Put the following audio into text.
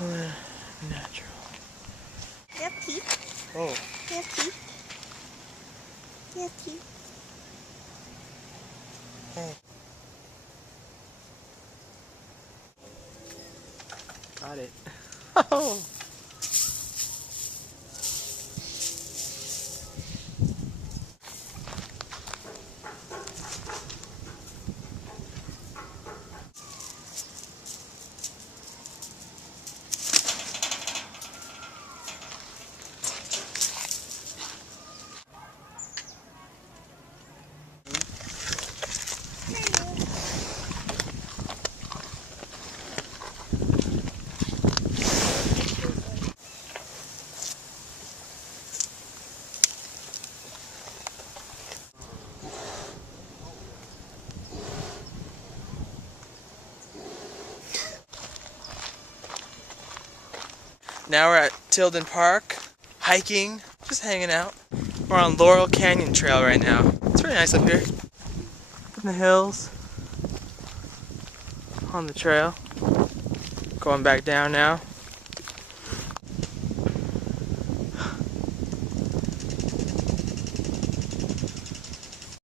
Tilden Nature. You have teeth? Oh. You have teeth? You have teeth? Hey. Got it. Oh. Now we're at Tilden Park, hiking, just hanging out. We're on Laurel Canyon Trail right now. It's pretty nice up here. In the hills, on the trail. Going back down now.